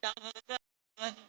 长得帅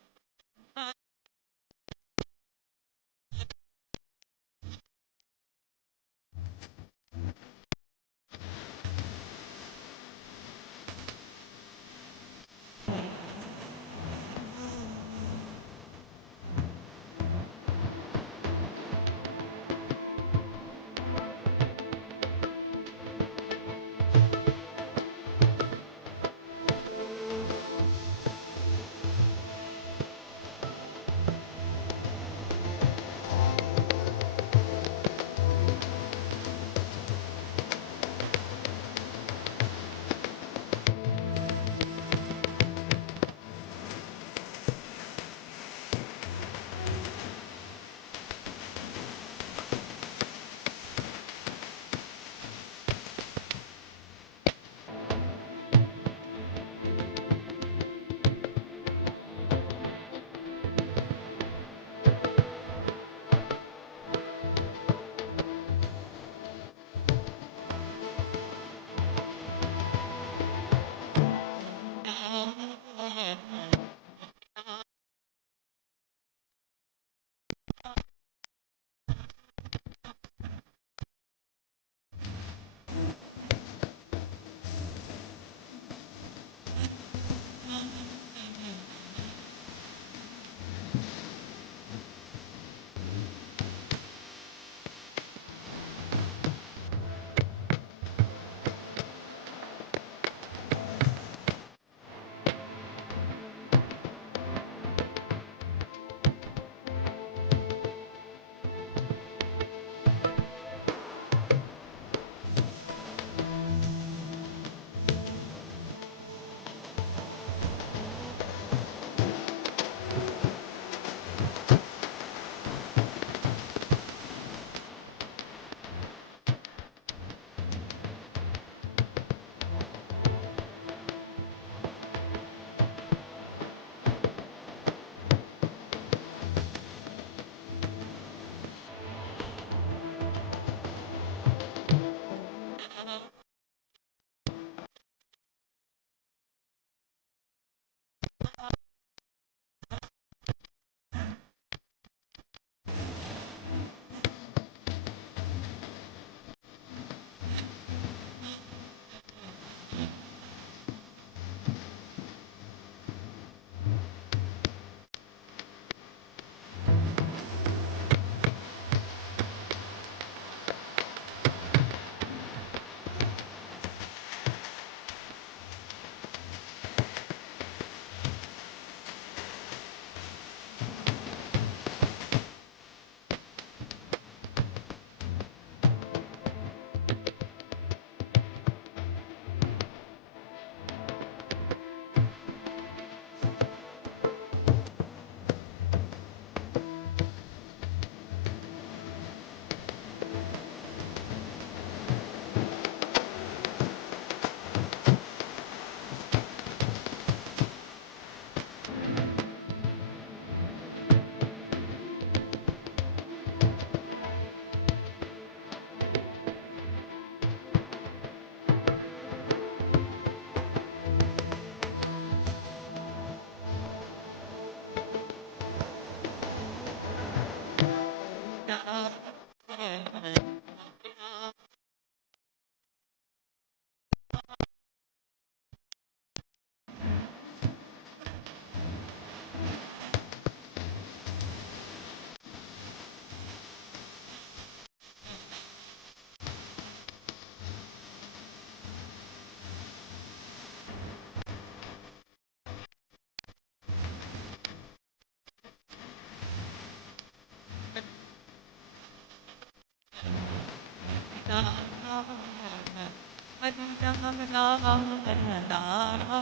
Dara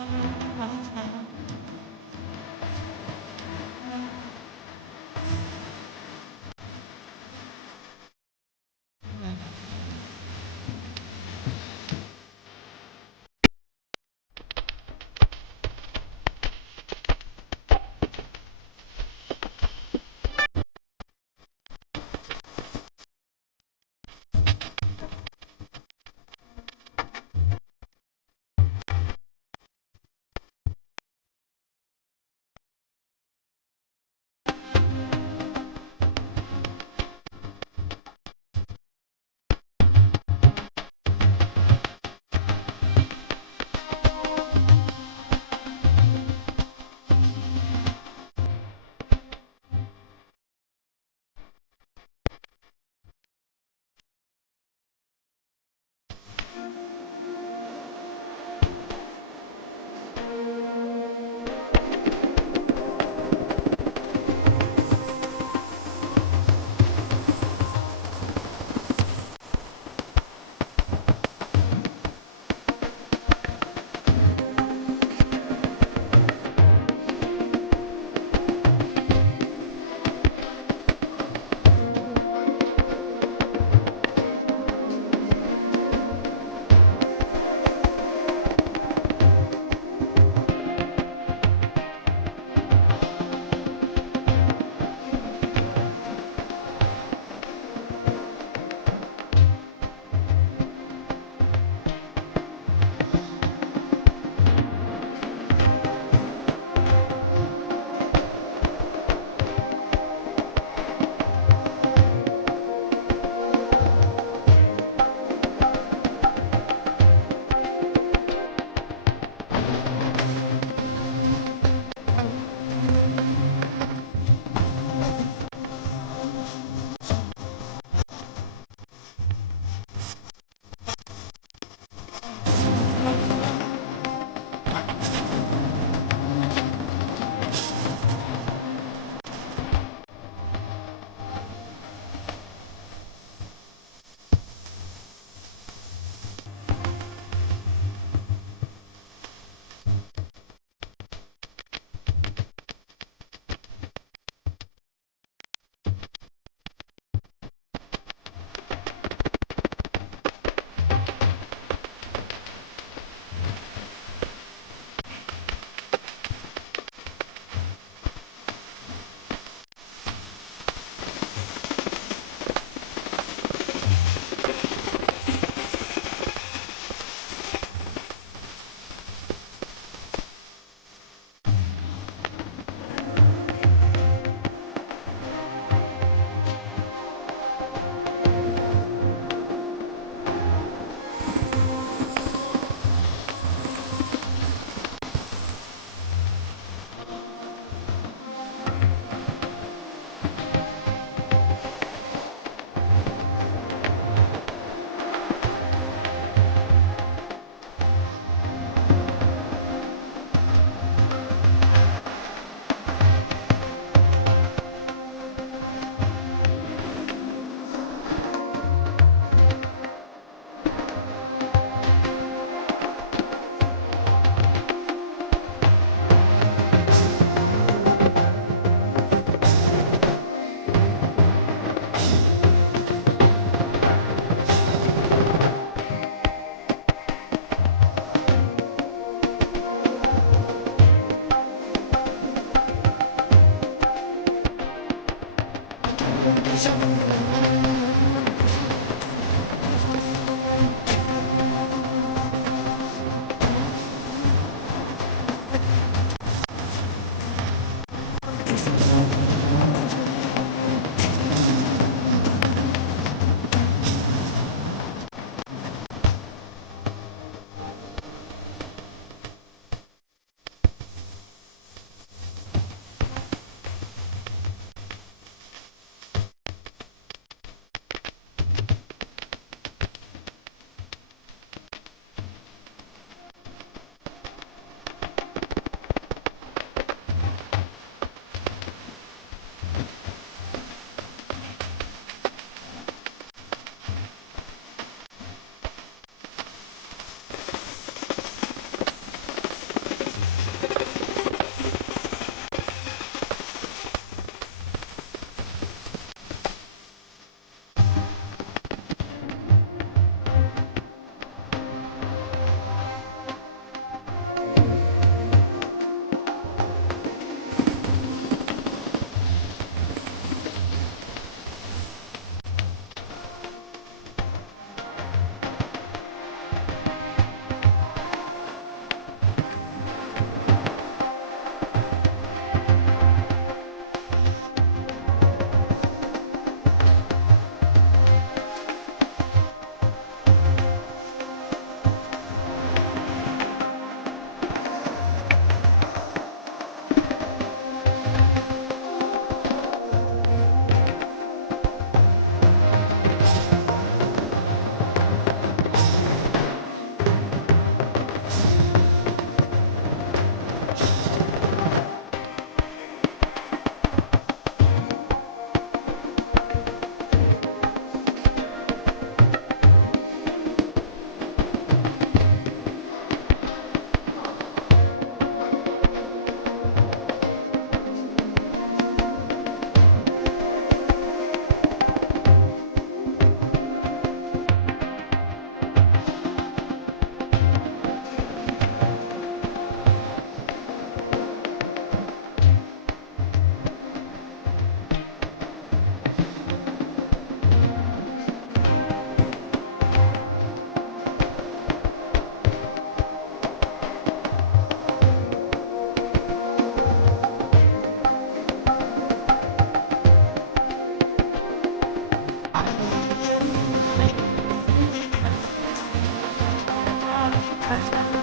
first.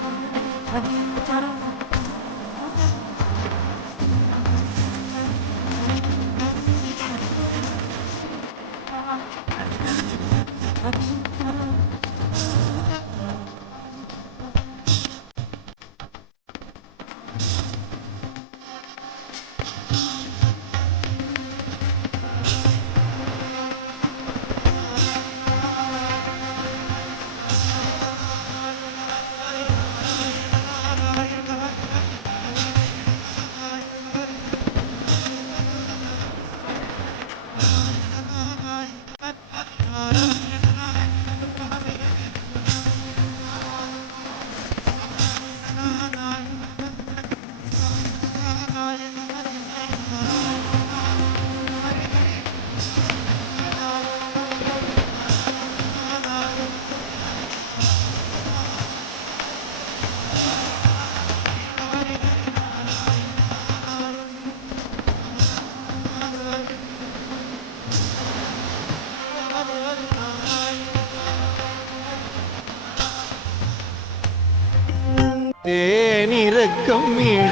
come here.